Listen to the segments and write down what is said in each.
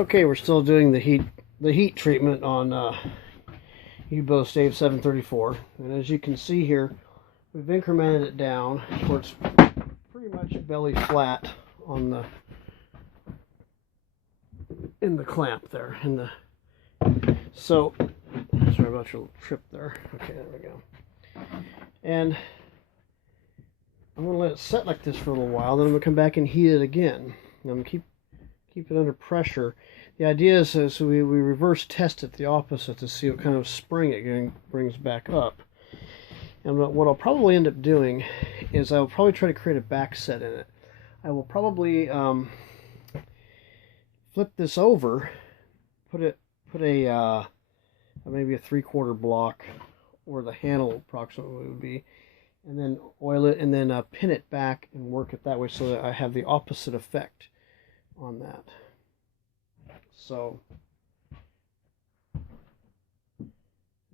Okay, we're still doing the heat treatment on bowstave 734, and as you can see here, we've incremented it down towards pretty much belly flat on the clamp there. So sorry about your trip there. Okay, there we go. And I'm going to let it set like this for a little while. Then I'm going to come back and heat it again. I'm going to keep it under pressure. The idea is so we reverse test it the opposite to see what kind of spring it brings back up. And what I'll probably end up doing is I'll probably try to create a back set in it. I will probably flip this over, put a maybe a 3/4 block where the handle approximately would be, and then oil it and then pin it back and work it that way so that I have the opposite effect on that. So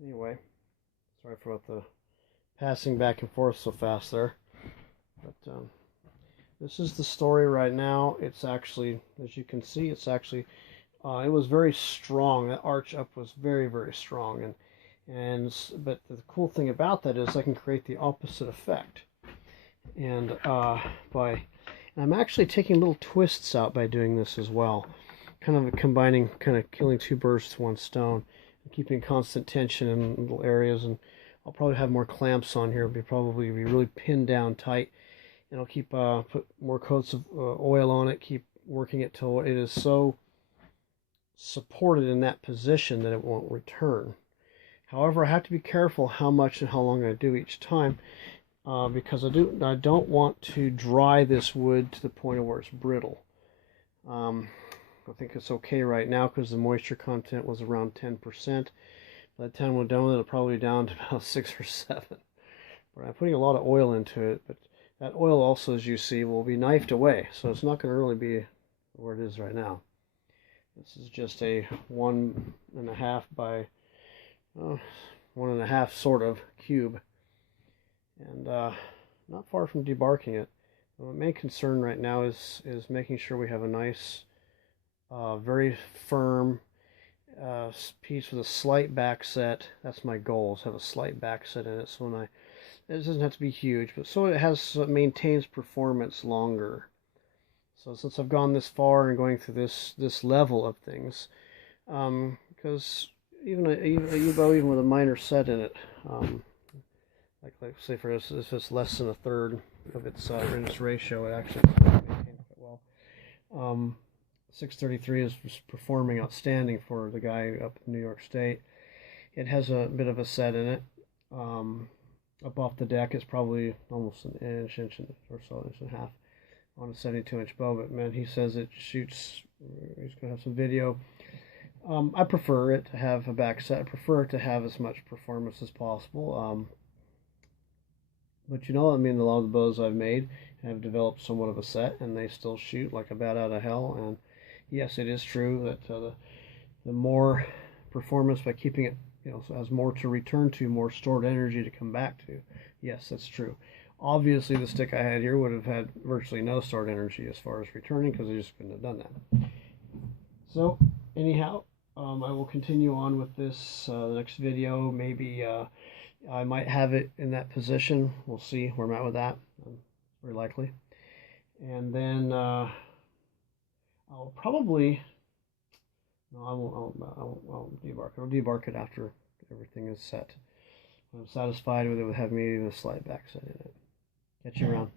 anyway, sorry for the passing back and forth so fast there, but this is the story right now. It's actually, as you can see, it's actually it was very strong. That arch up was very, very strong, but the cool thing about that is I can create the opposite effect, and I'm actually taking little twists out by doing this as well, kind of combining, kind of killing two birds with one stone, and keeping constant tension in little areas. And I'll probably have more clamps on here. Probably be really pinned down tight, and I'll keep put more coats of oil on it, keep working it till it is so supported in that position that it won't return. However, I have to be careful how much and how long I do each time, because I don't want to dry this wood to the point of where it's brittle. I think it's okay right now because the moisture content was around 10%. By the time we're done with it, it'll probably be down to about 6 or 7. But I'm putting a lot of oil into it, but that oil also, as you see, will be knifed away, so it's not going to really be where it is right now. This is just a 1.5 by 1.5 sort of cube, and not far from debarking it. My main concern right now is making sure we have a nice, very firm piece with a slight back set. That's my goal, is have a slight back set in it, so it doesn't have to be huge, but so it maintains performance longer. So since I've gone this far and going through this level of things, because even a U-bow, even with a minor set in it, like say for this, if it's less than a third of its ratio, it actually maintains quite well. 633 is performing outstanding for the guy up in New York State. It has a bit of a set in it. Up off the deck, it's probably almost an inch or so, inch and a half on a 72-inch bow. But man, he says it shoots. He's going to have some video. I prefer it to have a back set. I prefer it to have as much performance as possible. But you know, I mean, a lot of the bows I've made have developed somewhat of a set, and they still shoot like a bat out of hell. And yes, it is true that the more performance by keeping it, has more to return to, more stored energy to come back to. Yes, that's true. Obviously, the stick I had here would have had virtually no stored energy as far as returning, because I just couldn't have done that. So, anyhow, I will continue on with this the next video. Maybe I might have it in that position. We'll see where I'm at with that. Very likely. And then I'll probably, no, I won't debark it. I'll debark it after everything is set. I'm satisfied with it, with having maybe even a slight back set in it. Catch you around.